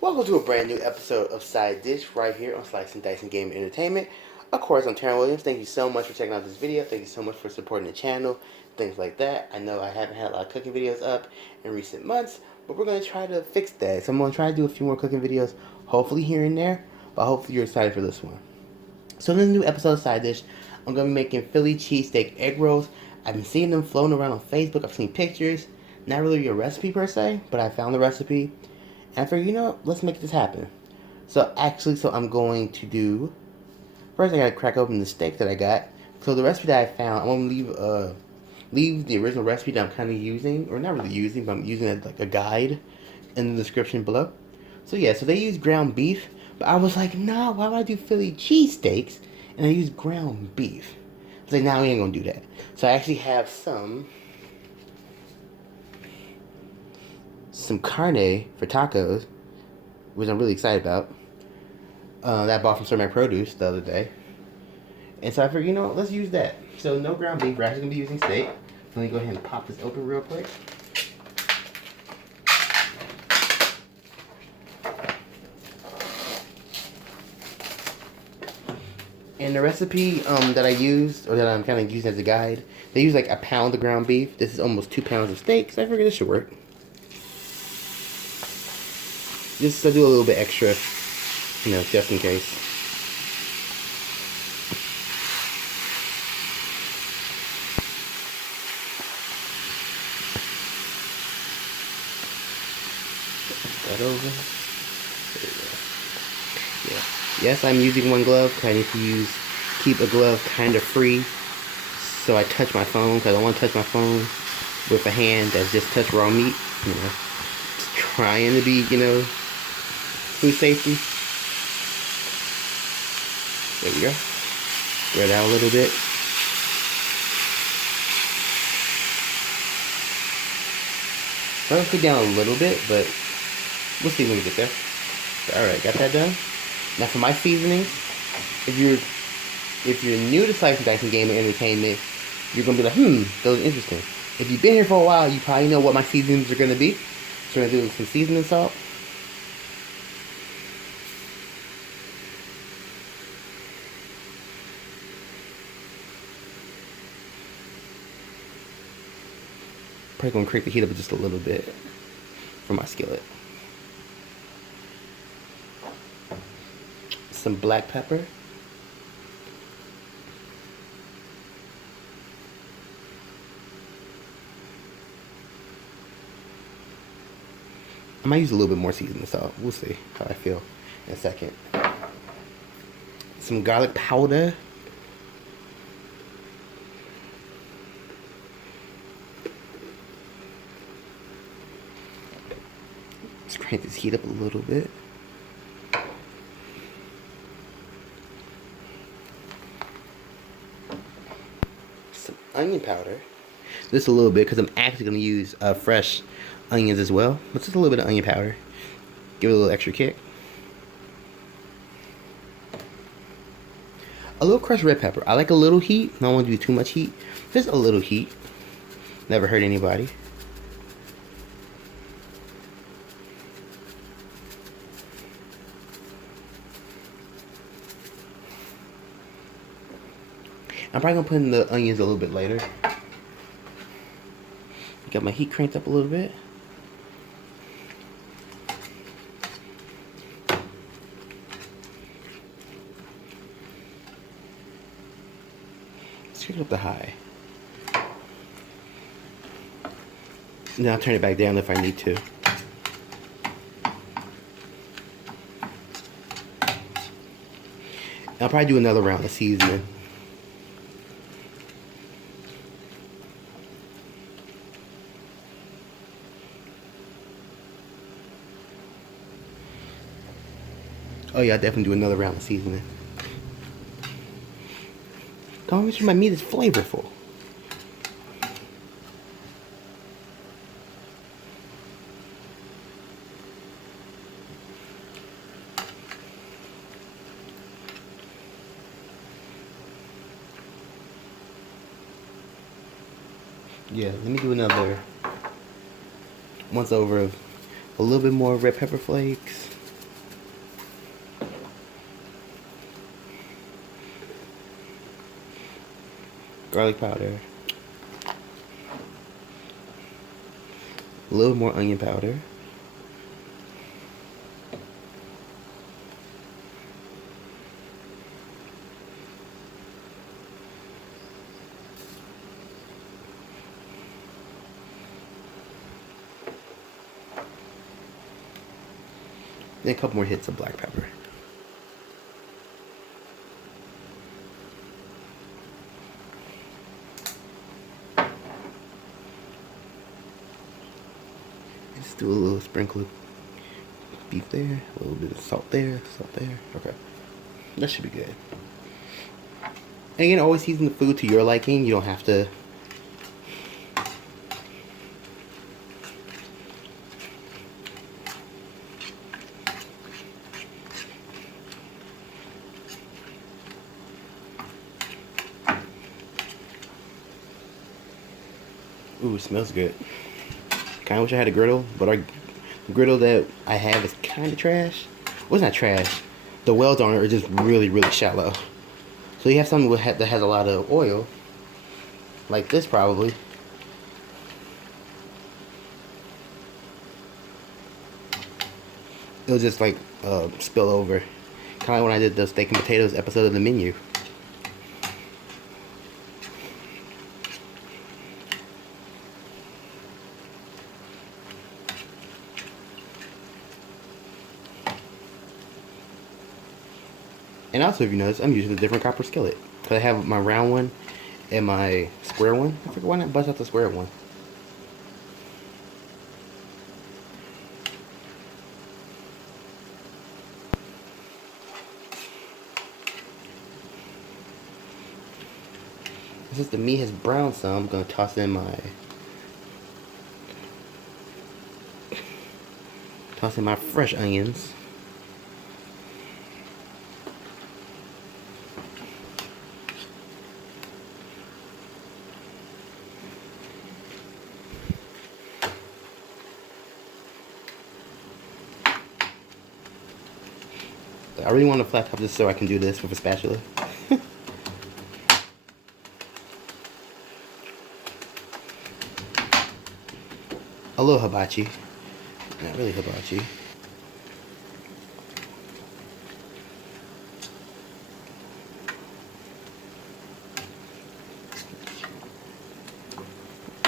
Welcome to a brand new episode of Side Dish right here on Slicing Dicing Gaming Entertainment. Of course, I'm Terrence Williams. Thank you so much for checking out this video. Thank you so much for supporting the channel, things like that. I know I haven't had a lot of cooking videos up in recent months, but we're going to try to fix that. So I'm going to try to do a few more cooking videos, hopefully here and there, but hopefully you're excited for this one. So in this new episode of Side Dish, I'm going to be making Philly cheesesteak egg rolls. I've been seeing them floating around on Facebook. I've seen pictures. Not really a recipe per se, but I found the recipe. And I figured, you know what, let's make this happen. So I'm going to do, first I gotta crack open the steak that I got. So the recipe that I found, I'm gonna leave the original recipe that I'm kind of using, or not really using, but I'm using it like a guide in the description below. So yeah, so they use ground beef, but I was like, nah, why would I do Philly cheesesteaks and I use ground beef? I was like, nah, we ain't gonna do that. So I actually have some carne for tacos, which I'm really excited about. That I bought from Ceramic Produce the other day. And so I figured, you know what, let's use that. So no ground beef, we're actually going to be using steak. So let me go ahead and pop this open real quick. And the recipe that I used, or that I'm kind of using as a guide, they use like a pound of ground beef. This is almost 2 pounds of steak, so I figured this should work. Just to do a little bit extra, you know, just in case. That over. There we go. Yeah. Yes, I'm using one glove. I need to keep a glove kind of free, so I touch my phone, because I don't want to touch my phone with a hand that's just touched raw meat. You know, just trying to be, you know, food safety. There we go. Spread out a little bit. I'm gonna put down a little bit, but we'll see when we get there. Alright, got that done. Now for my seasonings, if you're new to Slicing Dicing Gaming Entertainment, you're gonna be like, those are interesting. If you've been here for a while, you probably know what my seasonings are gonna be. So we're gonna do some seasoning salt. Probably gonna crank the heat up just a little bit for my skillet. Some black pepper. I might use a little bit more seasoning salt. We'll see how I feel in a second. Some garlic powder. Let's crank this heat up a little bit. Some onion powder. Just a little bit, because I'm actually going to use fresh onions as well. But just a little bit of onion powder. Give it a little extra kick. A little crushed red pepper. I like a little heat. I don't want to do too much heat. Just a little heat. Never hurt anybody. I'm probably going to put in the onions a little bit later. Got my heat cranked up a little bit. Let's crank it up to high. Now I'll turn it back down if I need to. I'll probably do another round of seasoning. Oh yeah, I'll definitely do another round of seasoning. Don't make sure my meat is flavorful. Yeah, let me do another once over of a little bit more red pepper flakes. garlic powder, a little more onion powder, then a couple more hits of black pepper. Just do a little sprinkle of beef there, a little bit of salt there, salt there. Okay, that should be good. And again, always season the food to your liking. You don't have to. Ooh, it smells good. Kinda wish I had a griddle, but the griddle that I have is kinda trash. Well, it's not trash. The welds on it are just really, really shallow. So you have something that has a lot of oil, like this probably. It'll just like spill over. Kinda like when I did the steak and potatoes episode of the menu. And also, if you notice, I'm using a different copper skillet. Because I have my round one and my square one. I forget why not bust out the square one. Since the meat has browned some, I'm going to toss in my fresh onions. I really want to flat top this so I can do this with a spatula. A little hibachi. Not really hibachi.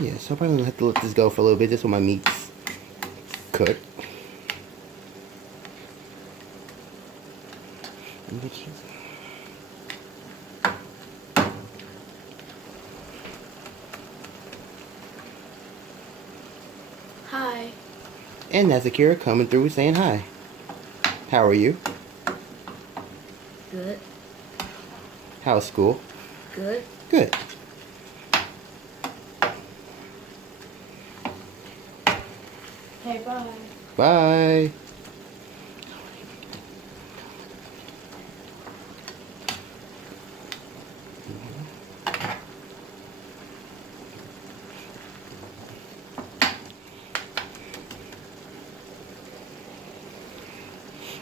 Yeah, so I'm probably gonna have to let this go for a little bit just so my meat's cooked. Hi. And that's Akira coming through saying hi. How are you? Good. How's school? Good. Good. Okay, bye. Bye.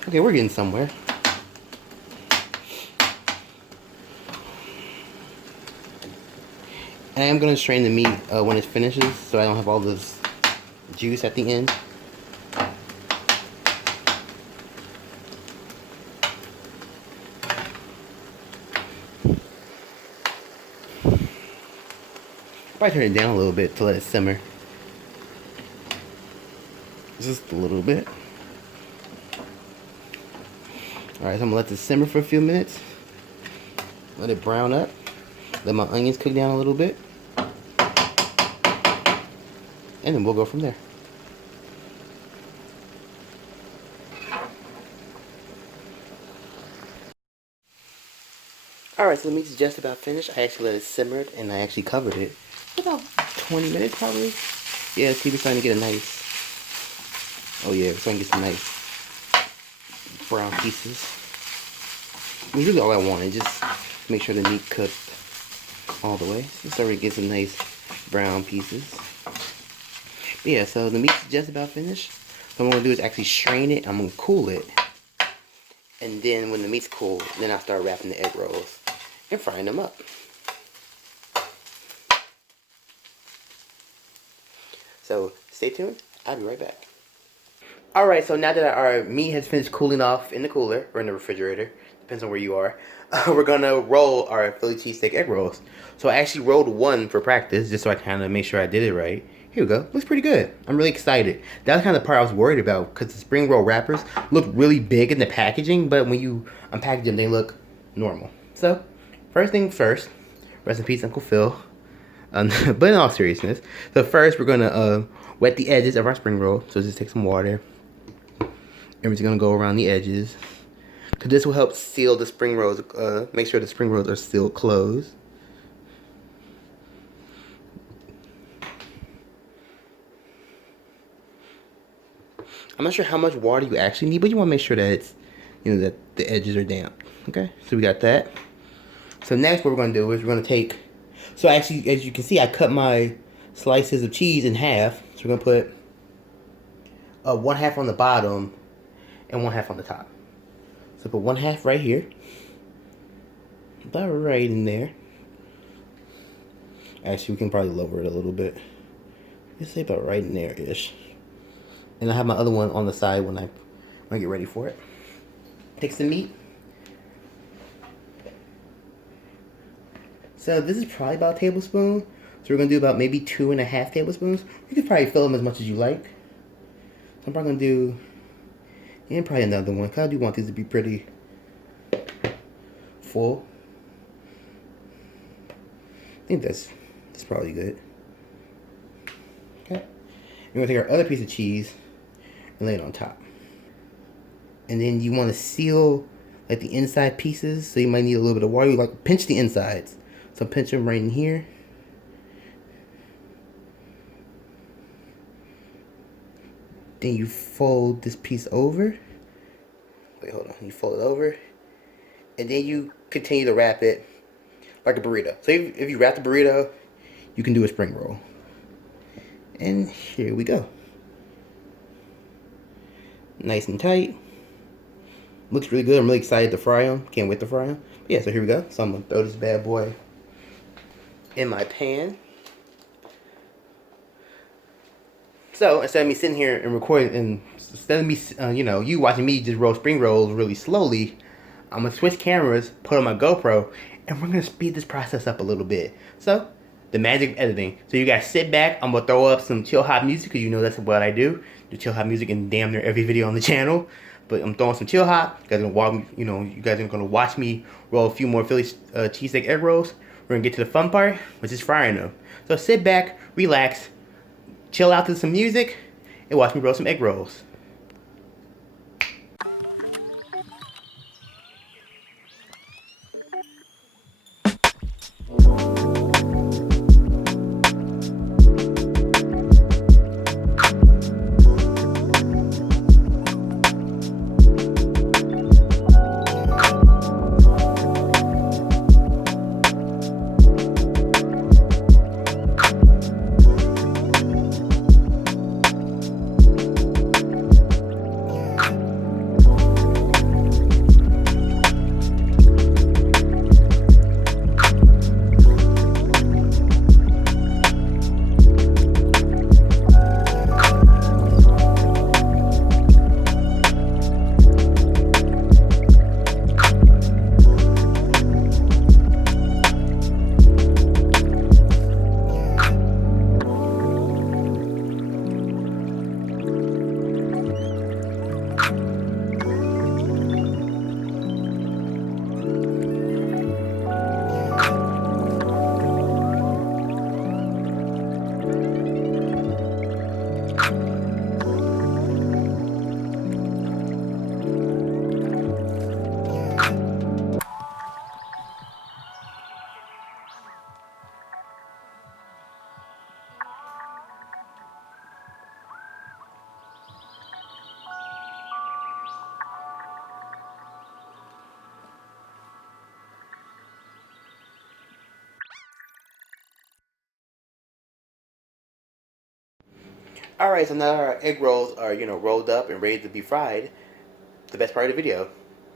Okay, we're getting somewhere. I am going to strain the meat when it finishes so I don't have all this juice at the end. Probably turn it down a little bit to let it simmer. Just a little bit. Alright, so I'm going to let this simmer for a few minutes. Let it brown up. Let my onions cook down a little bit. And then we'll go from there. Alright, so the meat's just about finished. I actually let it simmer and I actually covered it for about 20 minutes probably. Yeah, see, we're starting to get a nice... Oh yeah, we're starting to get some nice brown pieces. It was really all I wanted, just make sure the meat cooked all the way. So starting to get some nice brown pieces. But yeah, so the meat's just about finished. So what I'm going to do is actually strain it. I'm going to cool it. And then when the meat's cool, then I'll start wrapping the egg rolls and frying them up. So stay tuned. I'll be right back. Alright, so now that our meat has finished cooling off in the cooler, or in the refrigerator, depends on where you are, we're gonna roll our Philly cheesesteak egg rolls. So I actually rolled one for practice, just so I kind of make sure I did it right. Here we go. Looks pretty good. I'm really excited. That's kind of the part I was worried about, because the spring roll wrappers look really big in the packaging, but when you unpackage them, they look normal. So, first thing first, rest in peace, Uncle Phil. But in all seriousness, so first we're gonna wet the edges of our spring roll. So just take some water. And we're just gonna go around the edges. Cause this will help seal the spring rolls, make sure the spring rolls are still closed. I'm not sure how much water you actually need, but you wanna make sure that it's, that the edges are damp. Okay, so we got that. So next what we're gonna do is we're gonna take, so actually as you can see I cut my slices of cheese in half. So we're gonna put one half on the bottom and one half on the top. So put one half right here. About right in there. Actually, we can probably lower it a little bit. Let's say about right in there-ish. And I have my other one on the side when I get ready for it. Take some meat. So this is probably about a tablespoon. So we're gonna do about maybe 2.5 tablespoons. You could probably fill them as much as you like. So I'm probably gonna do, and probably another one, cause I do want these to be pretty full. I think that's probably good. Okay. We're gonna take our other piece of cheese and lay it on top. And then you want to seal like the inside pieces, so you might need a little bit of water. You like pinch the insides. So pinch them right in here. Then you fold this piece over. Wait, hold on. You fold it over. And then you continue to wrap it like a burrito. So if you wrap the burrito, you can do a spring roll. And here we go. Nice and tight. Looks really good. I'm really excited to fry them. Can't wait to fry them. But yeah, so here we go. So I'm going to throw this bad boy in my pan. So instead of me sitting here and recording, and instead of me, you watching me just roll spring rolls really slowly, I'm gonna switch cameras, put on my GoPro, and we're gonna speed this process up a little bit. So, the magic of editing. So you guys sit back. I'm gonna throw up some chill hop music, because that's what I do. Do chill hop music in damn near every video on the channel. But I'm throwing some chill hop. You guys are gonna walk me, you guys are gonna watch me roll a few more Philly cheesesteak egg rolls. We're gonna get to the fun part, which is frying them. So sit back, relax, chill out to some music, and watch me roll some egg rolls. Alright, so now our egg rolls are, rolled up and ready to be fried. The best part of the video.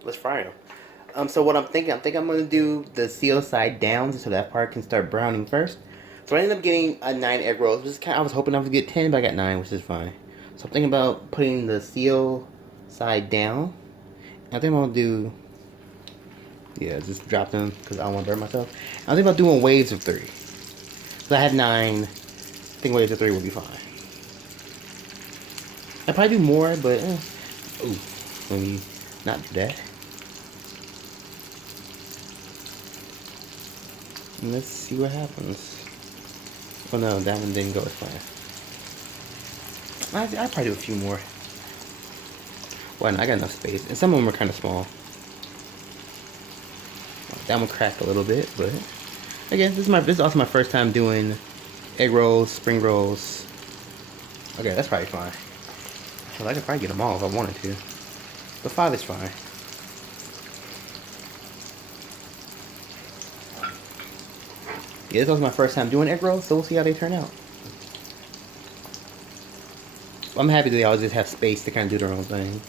Let's fry them. So what I'm thinking I'm going to do the seal side down so that part can start browning first. So I ended up getting 9 egg rolls. Which is I was hoping I would get 10, but I got 9, which is fine. So I'm thinking about putting the seal side down. I think I'm gonna do, yeah, just drop them because I don't want to burn myself. I think about doing waves of 3. So I had 9. I think waves of 3 would be fine. I'd probably do more, but ooh, let me not do that. And let's see what happens. Oh no, that one didn't go as planned. I'd probably do a few more. Well, no, I got enough space, and some of them are kind of small. That one cracked a little bit, but again, this is also my first time doing egg rolls, spring rolls. Okay, that's probably fine. Well, I could probably get them all if I wanted to, but 5 is fine. Yeah, this was my first time doing egg rolls, so we'll see how they turn out. I'm happy that they all just have space to kind of do their own thing.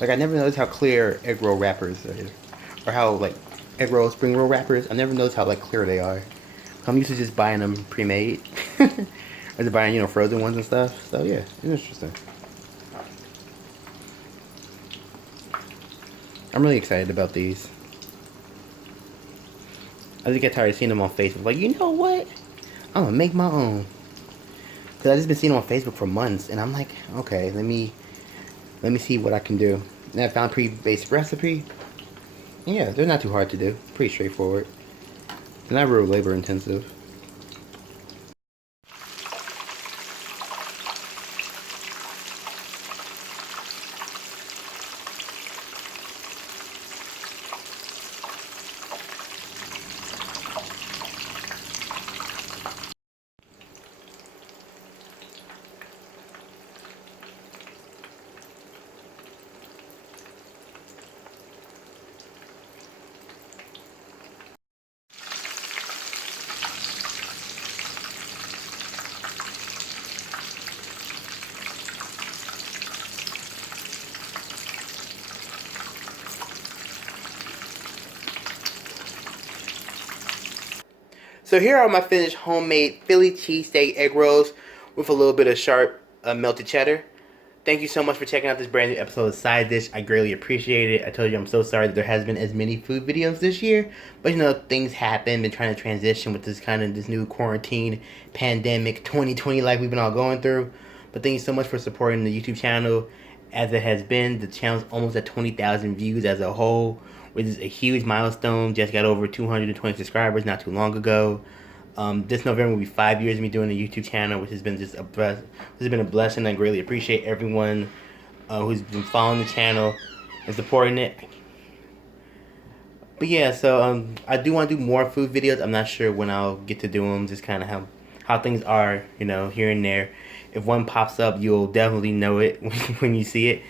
Like, I never noticed how clear egg roll wrappers are. Or how, like, egg roll, spring roll wrappers, I never noticed how, like, clear they are. I'm used to just buying them pre-made. Or just buying, you know, frozen ones and stuff. So, yeah, it's interesting. I'm really excited about these. I just get tired of seeing them on Facebook. Like, you know what? I'm gonna make my own. Because I've just been seeing them on Facebook for months. And I'm like, okay, let me see what I can do. And I found a pretty basic recipe. Yeah, they're not too hard to do. Pretty straightforward. They're not real labor intensive. So here are my finished homemade Philly cheesesteak egg rolls with a little bit of sharp melted cheddar. Thank you so much for checking out this brand new episode of Side Dish. I greatly appreciate it. I told you I'm so sorry that there hasn't been as many food videos this year. But you know, things happen. Been trying to transition with this new quarantine, pandemic, 2020 life we've been all going through. But thank you so much for supporting the YouTube channel as it has been. The channel's almost at 20,000 views as a whole, which is a huge milestone. Just got over 220 subscribers not too long ago. This November will be 5 years of me doing the YouTube channel, which has been just a blessing. I greatly appreciate everyone who's been following the channel and supporting it. But yeah, so I do want to do more food videos. I'm not sure when I'll get to do them. Just kind of how things are, you know, here and there. If one pops up, you'll definitely know it when you see it.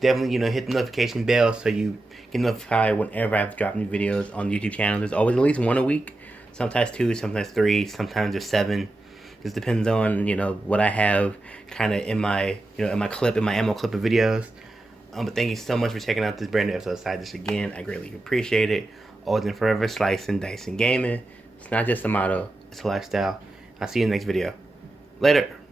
Definitely, you know, hit the notification bell so you get notified whenever I've dropped new videos on the YouTube channel. There's always at least one a week. Sometimes 2, sometimes 3, sometimes there's 7. Just depends on, you know, what I have kind of in my, you know, in my ammo clip of videos. But thank you so much for checking out this brand new episode of Side Dish again. I greatly appreciate it. Always and forever, slicing, dicing, gaming. It's not just a motto, it's a lifestyle. I'll see you in the next video. Later.